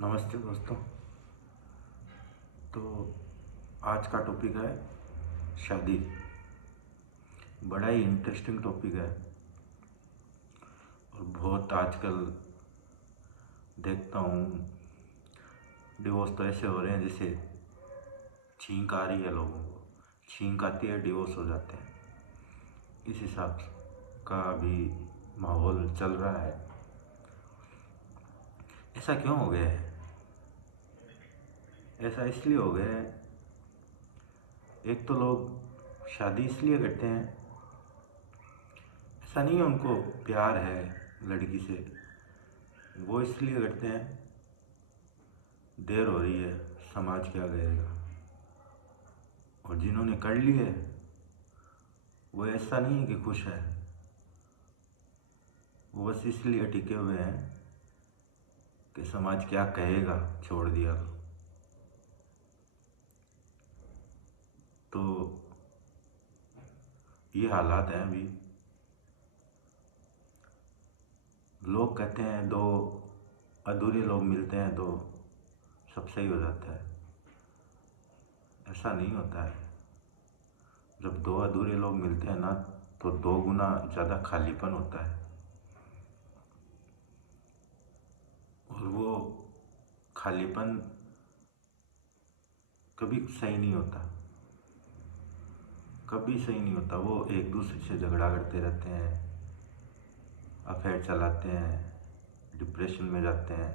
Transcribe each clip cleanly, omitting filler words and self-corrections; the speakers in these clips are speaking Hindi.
नमस्ते दोस्तों। तो आज का टॉपिक है शादी। बड़ा ही इंटरेस्टिंग टॉपिक है और बहुत आजकल देखता हूँ डिवोर्स तो ऐसे हो रहे हैं जैसे छींक आ रही है, लोगों को छींक आती है, डिवोर्स हो जाते हैं। इस हिसाब का अभी माहौल चल रहा है। ऐसा क्यों हो गया है? ऐसा इसलिए हो गया है, एक तो लोग शादी इसलिए करते हैं, ऐसा नहीं है उनको प्यार है लड़की से, वो इसलिए करते हैं देर हो रही है, समाज क्या कहेगा। और जिन्होंने कर ली है वो ऐसा नहीं है कि खुश है, वो बस इसलिए टिके हुए हैं कि समाज क्या कहेगा, छोड़ दिया तो ये हालात हैं अभी। लोग कहते हैं दो अधूरे लोग मिलते हैं तो सब सही हो जाता है। ऐसा नहीं होता है। जब दो अधूरे लोग मिलते हैं ना तो 2 गुना ज़्यादा खालीपन होता है और वो खालीपन कभी सही नहीं होता, कभी सही नहीं होता। वो एक दूसरे से झगड़ा करते रहते हैं, अफेयर चलाते हैं, डिप्रेशन में जाते हैं।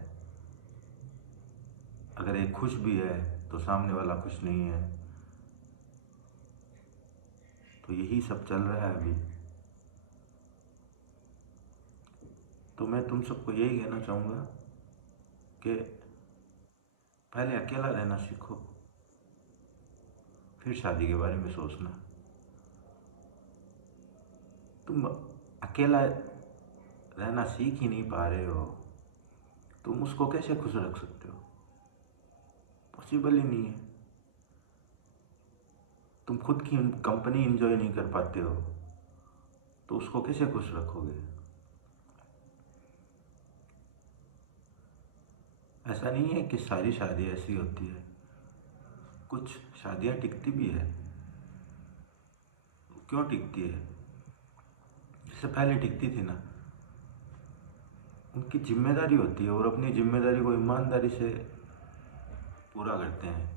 अगर एक खुश भी है तो सामने वाला खुश नहीं है। तो यही सब चल रहा है अभी। तो मैं तुम सबको यही कहना चाहूँगा कि पहले अकेला रहना सीखो, फिर शादी के बारे में सोचना। तुम अकेला रहना सीख ही नहीं पा रहे हो, तुम उसको कैसे खुश रख सकते हो? पॉसिबल ही नहीं है। तुम खुद की कंपनी एंजॉय नहीं कर पाते हो तो उसको कैसे खुश रखोगे? ऐसा नहीं है कि सारी शादी ऐसी होती है, कुछ शादियाँ टिकती भी है। क्यों टिकती है? जैसे पहले टिकती थी ना, उनकी जिम्मेदारी होती है और अपनी जिम्मेदारी को ईमानदारी से पूरा करते हैं,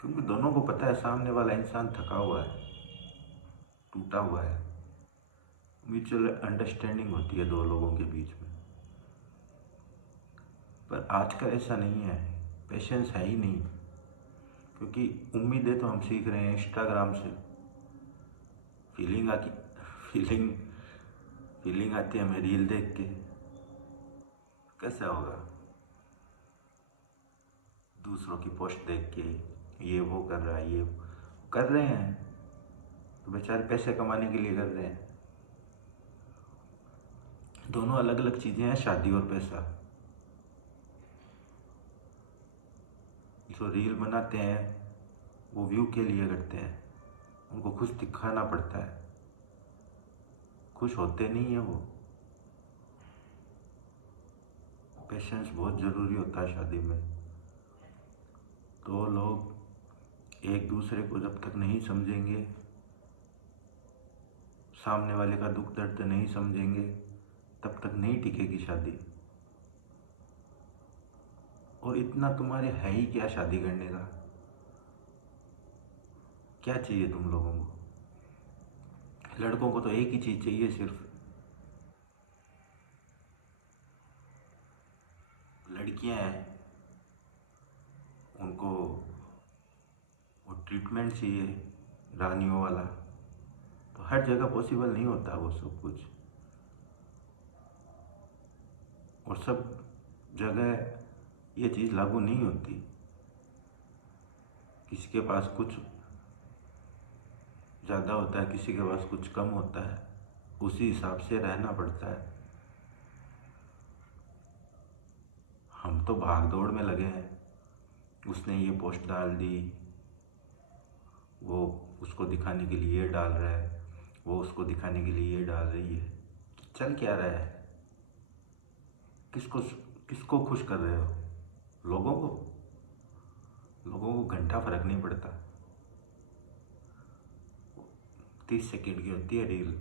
क्योंकि दोनों को पता है सामने वाला इंसान थका हुआ है, टूटा हुआ है। म्यूचुअल अंडरस्टैंडिंग होती है दो लोगों के बीच में। पर आजकल ऐसा नहीं है, पेशेंस है ही नहीं, क्योंकि उम्मीदें तो हम सीख रहे हैं इंस्टाग्राम से। फीलिंग आती फीलिंग फीलिंग आती है हमें रील देख के। कैसा होगा? दूसरों की पोस्ट देख के ये वो कर रहा है, ये कर रहे हैं तो बेचारे पैसे कमाने के लिए कर रहे हैं। दोनों अलग अलग चीज़ें हैं, शादी और पैसा। जो रील बनाते हैं वो व्यू के लिए करते हैं, उनको खुश दिखाना पड़ता है, खुश होते नहीं है वो। पेशेंस बहुत ज़रूरी होता है शादी में। तो लोग एक दूसरे को जब तक नहीं समझेंगे, सामने वाले का दुख दर्द नहीं समझेंगे, तब तक नहीं टिकेगी शादी। और इतना तुम्हारे है ही क्या शादी करने का? क्या चाहिए तुम लोगों को? लड़कों को तो एक ही चीज़ चाहिए सिर्फ, लड़कियां हैं उनको वो ट्रीटमेंट चाहिए रानियों वाला। तो हर जगह पॉसिबल नहीं होता वो सब कुछ, और सब जगह ये चीज़ लागू नहीं होती। किसी के पास कुछ ज़्यादा होता है, किसी के पास कुछ कम होता है, उसी हिसाब से रहना पड़ता है। हम तो भाग दौड़ में लगे हैं, उसने ये पोस्ट डाल दी, वो उसको दिखाने के लिए ये डाल रहा है, वो उसको दिखाने के लिए ये डाल रही है। चल क्या रहा है? किसको किसको खुश कर रहे हो? लोगों को घंटा फर्क नहीं पड़ता। 30 सेकंड की होती है रील,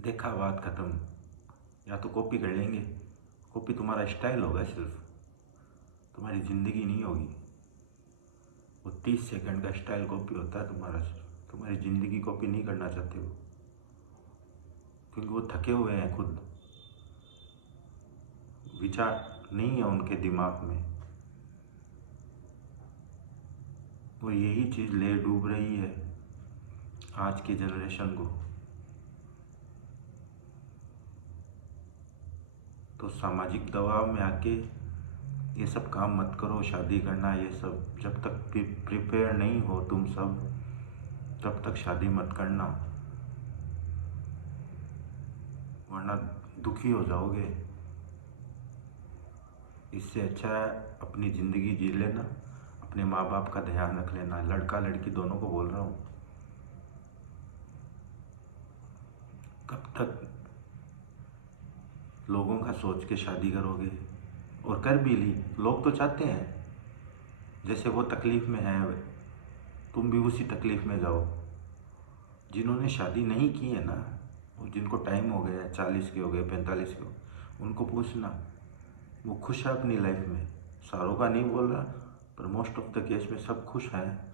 देखा बात खत्म। या तो कॉपी कर लेंगे, कॉपी तुम्हारा स्टाइल होगा सिर्फ, तुम्हारी ज़िंदगी नहीं होगी। वो 30 सेकंड का स्टाइल कॉपी होता है तुम्हारा, तुम्हारी ज़िंदगी कॉपी नहीं करना चाहते हो, क्योंकि वो थके हुए हैं खुद, विचार नहीं है उनके दिमाग में। और यही चीज़ ले डूब रही है आज की जनरेशन को। तो सामाजिक दबाव में आके ये सब काम मत करो। शादी करना ये सब जब तक प्रिपेयर नहीं हो तुम सब, तब तक शादी मत करना, वरना दुखी हो जाओगे। इससे अच्छा है अपनी ज़िंदगी जी लेना, अपने माँ बाप का ध्यान रख लेना। लड़का लड़की दोनों को बोल रहा हूँ। कब तक लोगों का सोच के शादी करोगे? और कर भी ली, लोग तो चाहते हैं जैसे वो तकलीफ़ में है तुम भी उसी तकलीफ़ में जाओ। जिन्होंने शादी नहीं की है ना, और जिनको टाइम हो गया, 40 के हो गए, 45 के हो, उनको पूछना, वो खुश है अपनी लाइफ में। सारों का नहीं बोल रहा, पर मोस्ट ऑफ द केस में सब खुश हैं।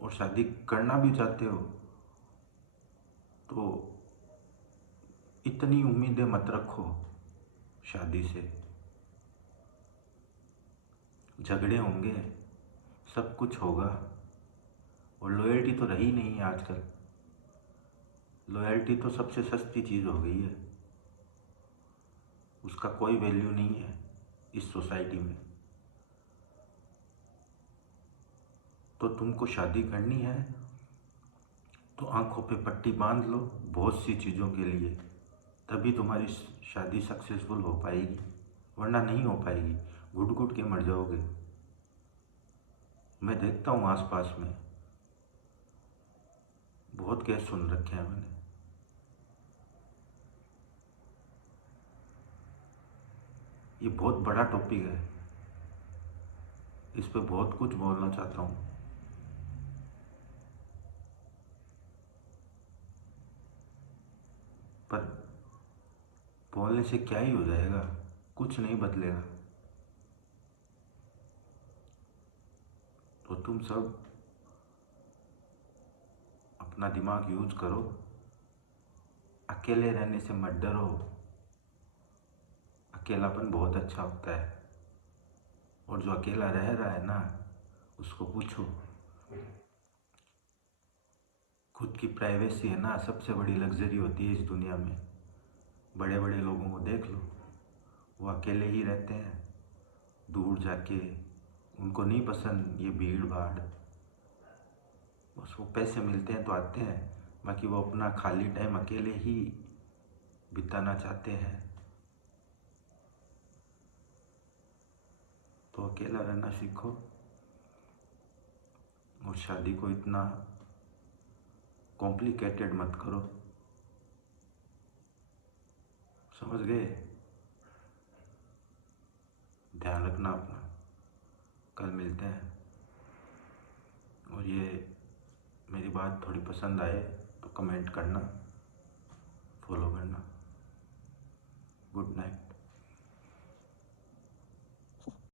और शादी करना भी चाहते हो तो इतनी उम्मीदें मत रखो शादी से। झगड़े होंगे, सब कुछ होगा, और लॉयल्टी तो रही नहीं है आजकल। लॉयल्टी तो सबसे सस्ती चीज़ हो गई है, उसका कोई वैल्यू नहीं है इस सोसाइटी में। तो तुमको शादी करनी है तो आंखों पे पट्टी बांध लो बहुत सी चीज़ों के लिए, तभी तुम्हारी शादी सक्सेसफुल हो पाएगी, वरना नहीं हो पाएगी। घुट घुट के मर जाओगे। मैं देखता हूँ आसपास में, बहुत केस सुन रखे हैं मैंने। ये बहुत बड़ा टॉपिक है, इस पे बहुत कुछ बोलना चाहता हूँ, पर बोलने से क्या ही हो जाएगा, कुछ नहीं बदलेगा। तो तुम सब अपना दिमाग यूज करो, अकेले रहने से मत डरो। अकेलापन बहुत अच्छा होता है, और जो अकेला रह रहा है ना, उसको पूछो। खुद की प्राइवेसी है ना, सबसे बड़ी लग्जरी होती है इस दुनिया में। बड़े बड़े लोगों को देख लो, वो अकेले ही रहते हैं, दूर जाके। उनको नहीं पसंद ये भीड़ भाड़, बस वो पैसे मिलते हैं तो आते हैं, बाकी वो अपना खाली टाइम अकेले ही बिताना चाहते हैं। तो अकेला रहना सीखो, और शादी को इतना कॉम्प्लिकेटेड मत करो। समझ गए? ध्यान रखना अपना। कल मिलते हैं। और ये मेरी बात थोड़ी पसंद आए तो कमेंट करना, फॉलो करना। Good night.